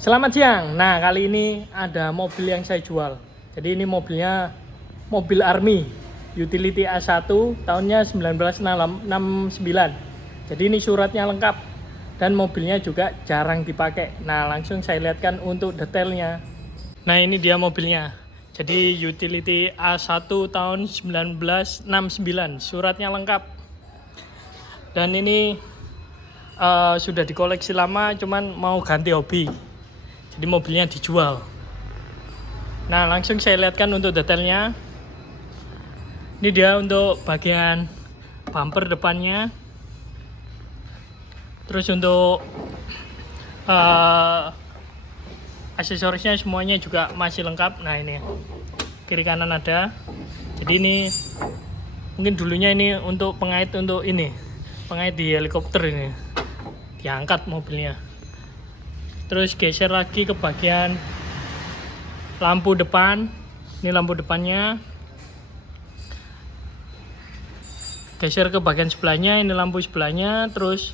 Selamat siang. Nah, kali ini ada mobil yang saya jual. Jadi ini mobilnya mobil Army Utility A1 tahunnya 1969. Jadi ini suratnya lengkap dan mobilnya juga jarang dipakai. Nah, langsung saya lihatkan untuk detailnya. Nah, ini dia mobilnya. Jadi Utility A1 tahun 1969, suratnya lengkap. Dan ini sudah dikoleksi lama, cuman mau ganti hobi. Jadi mobilnya dijual. Nah, langsung saya lihatkan untuk detailnya. Ini dia untuk bagian bumper depannya. Terus untuk aksesorisnya semuanya juga masih lengkap. Nah, ini kiri kanan ada. Jadi ini mungkin dulunya ini untuk pengait pengait di helikopter ini. Diangkat mobilnya. Terus geser lagi ke bagian lampu depan. Ini lampu depannya. Geser ke bagian sebelahnya, ini lampu sebelahnya. Terus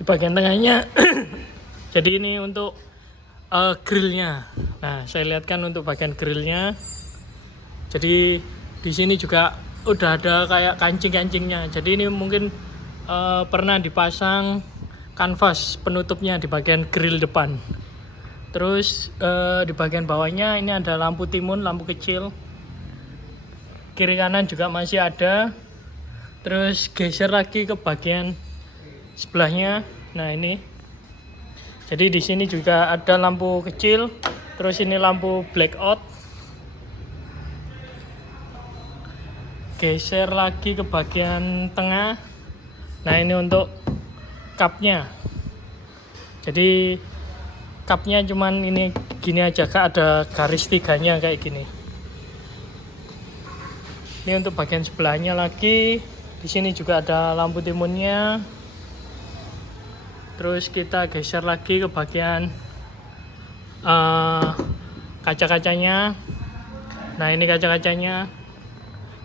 di bagian tengahnya. Jadi ini untuk grillnya. Nah, saya lihatkan untuk bagian grillnya. Jadi di sini juga udah ada kayak kancing-kancingnya. Jadi ini mungkin pernah dipasang kanvas penutupnya di bagian grill depan. Terus di bagian bawahnya ini ada lampu timun, lampu kecil. Kiri kanan juga masih ada. Terus geser lagi ke bagian sebelahnya. Nah, ini. Jadi di sini juga ada lampu kecil. Terus ini lampu blackout. Geser lagi ke bagian tengah. Nah, ini untuk cupnya. Jadi cupnya cuman ini gini aja, Kak, ada garis tiganya kayak gini. Ini untuk bagian sebelahnya lagi. Di sini juga ada lampu timunnya. Terus kita geser lagi ke bagian kaca-kacanya. Nah, ini kaca-kacanya.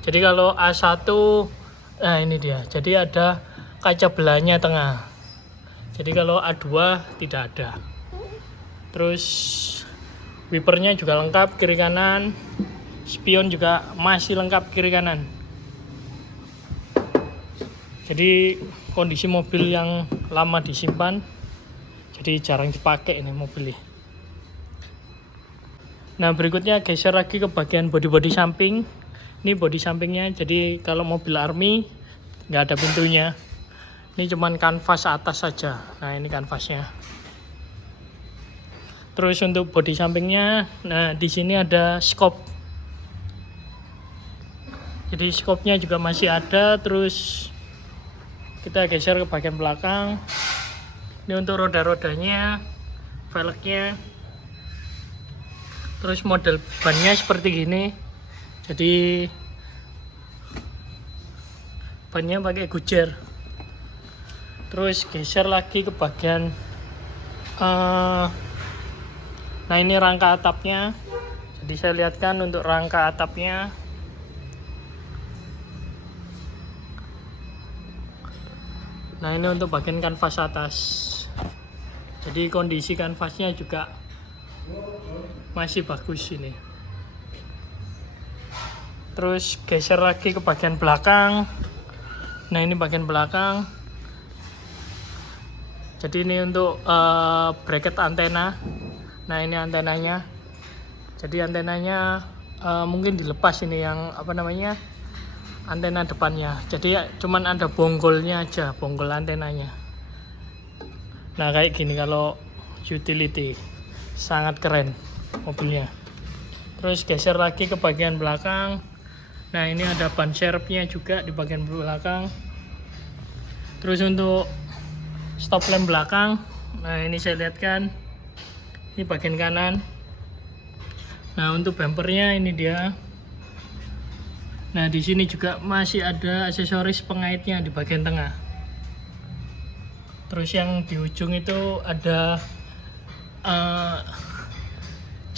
Jadi kalau A1, nah ini dia. Jadi ada kaca belahnya tengah. Jadi kalau A2 tidak ada. Terus wipernya juga lengkap kiri kanan. Spion juga masih lengkap kiri kanan. Jadi kondisi mobil yang lama disimpan. Jadi jarang dipakai ini mobil ini. Nah, berikutnya geser lagi ke bagian bodi-bodi samping. Ini bodi sampingnya. Jadi kalau mobil Army nggak ada pintunya. Ini cuman kanvas atas saja. Nah, ini kanvasnya. Terus untuk bodi sampingnya, nah di sini ada skop. Jadi skopnya juga masih ada. Terus kita geser ke bagian belakang. Ini untuk roda-rodanya, velgnya. Terus model bannya seperti gini. Jadi bannya pakai gujer. Terus geser lagi ke bagian nah ini rangka atapnya. Jadi saya lihatkan untuk rangka atapnya. Nah, ini untuk bagian kanvas atas. Jadi kondisi kanvasnya juga masih bagus ini. Terus geser lagi ke bagian belakang. Nah, ini bagian belakang. Jadi ini untuk bracket antena. Nah, ini antenanya. Jadi antenanya mungkin dilepas ini yang antena depannya. Jadi cuman ada bonggolnya aja, bonggol antenanya. Nah, kayak gini kalau utility. Sangat keren mobilnya. Terus geser lagi ke bagian belakang. Nah, ini ada ban serepnya juga di bagian belakang. Terus untuk stop lamp belakang, nah ini saya lihatkan, ini bagian kanan. Nah, untuk bumpernya ini dia. Nah, di sini juga masih ada aksesoris pengaitnya di bagian tengah. Terus yang di ujung itu ada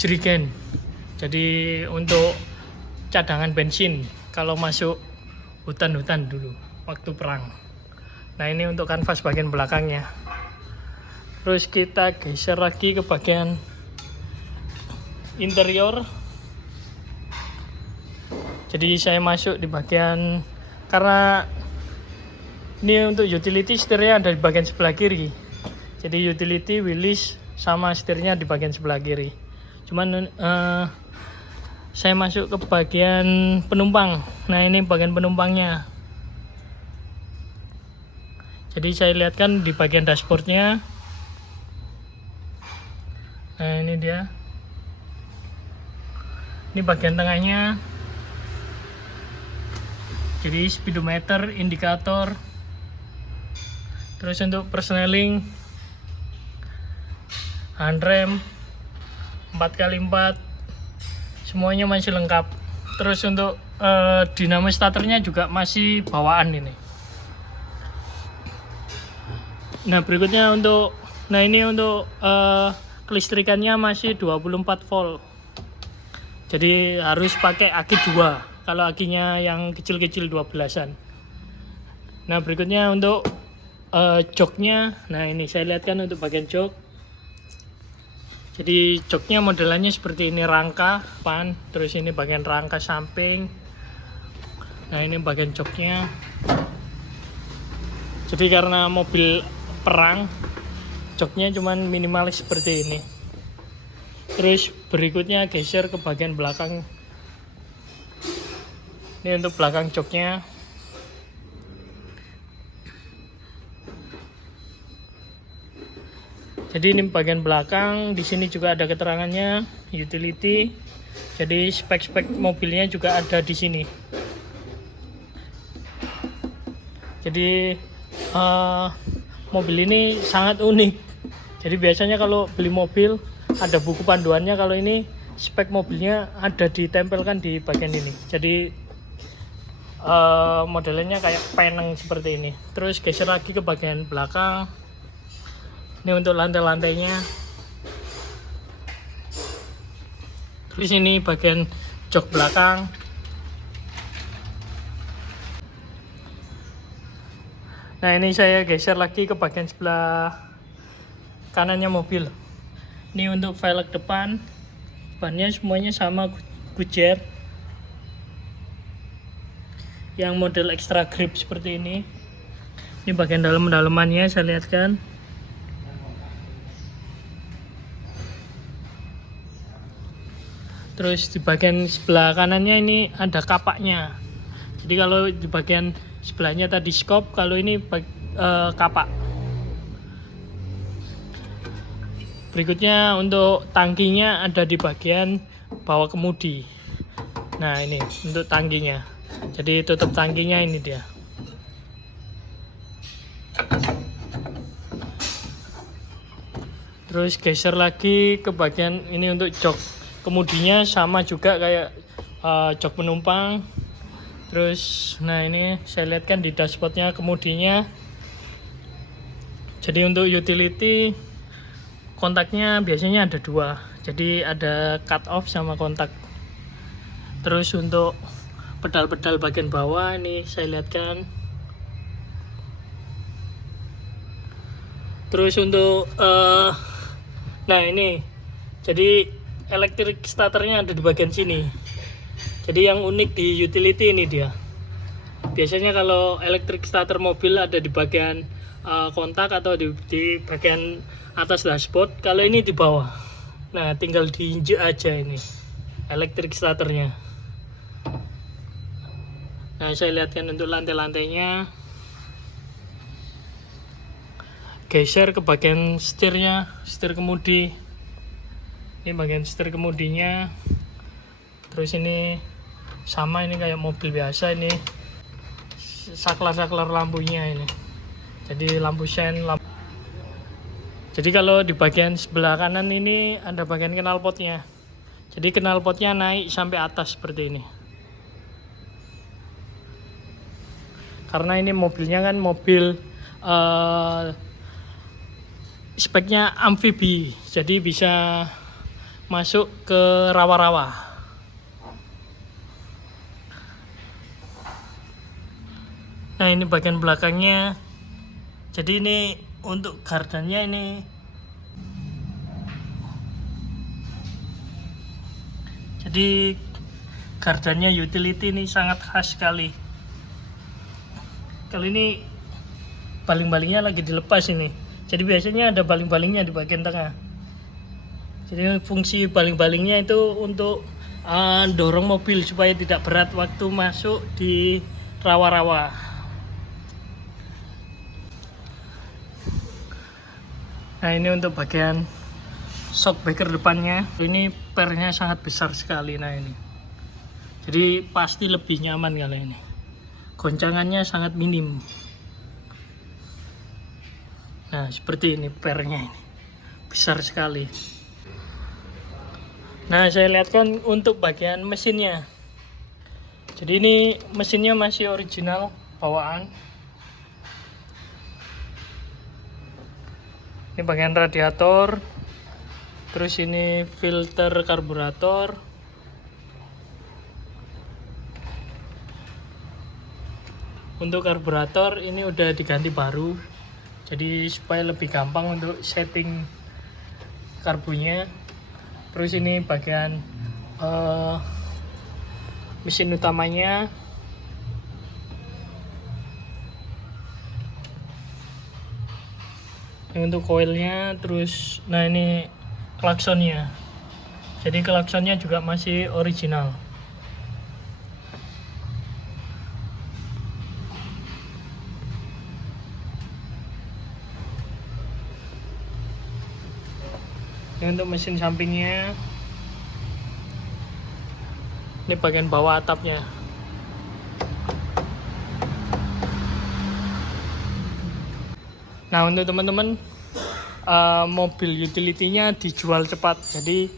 jerigen. Jadi untuk cadangan bensin kalau masuk hutan-hutan dulu waktu perang. Nah, ini untuk kanvas bagian belakangnya. Terus kita geser lagi ke bagian interior. Jadi saya masuk di bagian, karena ini untuk utility setirnya ada di bagian sebelah kiri. Jadi utility, wheelies sama setirnya di bagian sebelah kiri. Cuman saya masuk ke bagian penumpang. Nah ini bagian penumpangnya. Jadi saya lihatkan di bagian dashboardnya. Nah ini dia. Ini bagian tengahnya. Jadi speedometer, indikator. Terus untuk persneling, handrem 4x4, semuanya masih lengkap. Terus untuk dinamo starternya juga masih bawaan ini. Nah berikutnya untuk, nah ini untuk kelistrikannya masih 24 volt. Jadi harus pakai aki 2 kalau akinya yang kecil-kecil 12-an. Nah berikutnya untuk joknya. Nah ini saya lihatkan untuk bagian jok. Jadi joknya modelannya seperti ini, rangka pan, terus ini bagian rangka samping. Nah ini bagian joknya. Jadi karena mobil perang, joknya cuman minimalis seperti ini. Terus berikutnya geser ke bagian belakang. Ini untuk belakang joknya. Jadi ini bagian belakang, di sini juga ada keterangannya, utility. Jadi spek-spek mobilnya juga ada di sini. Jadi mobil ini sangat unik. Jadi biasanya kalau beli mobil ada buku panduannya, kalau ini spek mobilnya ada ditempelkan di bagian ini. Jadi modelnya kayak peneng seperti ini. Terus geser lagi ke bagian belakang. Ini untuk lantai-lantainya. Terus ini bagian jok belakang. Nah ini saya geser lagi ke bagian sebelah kanannya mobil. Ini untuk velg depan. Bannya semuanya sama Goodyear yang model extra grip seperti ini. Ini bagian dalam-dalamannya saya lihatkan. Terus di bagian sebelah kanannya ini ada kapaknya. Jadi kalau di bagian sebelahnya tadi skop, kalau ini kapak. Berikutnya untuk tangkinya ada di bagian bawah kemudi. Nah ini untuk tangkinya. Jadi tutup tangkinya ini dia. Terus geser lagi ke bagian ini untuk jok kemudinya, sama juga kayak jok penumpang. Terus nah ini saya lihatkan di dashboardnya kemudinya. Jadi untuk utility, kontaknya biasanya ada 2. Jadi ada cut off sama kontak. Terus untuk pedal-pedal bagian bawah ini saya lihatkan. Terus untuk nah ini, jadi electric starternya ada di bagian sini. Jadi yang unik di utility ini dia. Biasanya kalau electric starter mobil ada di bagian kontak atau di bagian atas dashboard. Kalau ini di bawah. Nah tinggal diinjek aja ini electric starternya. Nah saya lihatkan untuk lantai-lantainya. Geser ke bagian setirnya, setir kemudi. Ini bagian setir kemudinya. Terus ini sama, ini kayak mobil biasa, ini saklar-saklar lampunya ini. Jadi lampu sen. Jadi kalau di bagian sebelah kanan ini ada bagian knalpotnya. Jadi knalpotnya naik sampai atas seperti ini. Karena ini mobilnya kan mobil speknya amfibi, jadi bisa masuk ke rawa-rawa. Nah ini bagian belakangnya. Jadi ini untuk gardannya ini Jadi gardannya utility ini sangat khas sekali. Kali ini baling-balingnya lagi dilepas ini. Jadi biasanya ada baling-balingnya di bagian tengah. Jadi fungsi baling-balingnya itu untuk dorong mobil supaya tidak berat waktu masuk di rawa-rawa. Nah, ini untuk bagian shock breaker depannya. Ini pernya sangat besar sekali. Nah, ini jadi pasti lebih nyaman kali ini. Goncangannya sangat minim. Nah, seperti ini pernya ini. Besar sekali. Nah, saya lihatkan untuk bagian mesinnya. Jadi ini mesinnya masih original bawaan. Ini bagian radiator. Terus ini filter karburator. Untuk karburator ini udah diganti baru. Jadi supaya lebih gampang untuk setting karbunya. Terus ini bagian mesin utamanya. Ini untuk koilnya. Terus nah ini klaksonnya. Jadi klaksonnya juga masih original. Ini untuk mesin sampingnya. Ini bagian bawah atapnya. Nah, untuk teman-teman mobil utility-nya dijual cepat. Jadi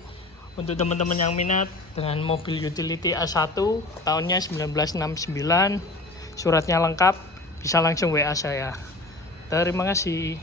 untuk teman-teman yang minat dengan mobil utility A1 tahunnya 1969, suratnya lengkap, bisa langsung WA saya. Terima kasih.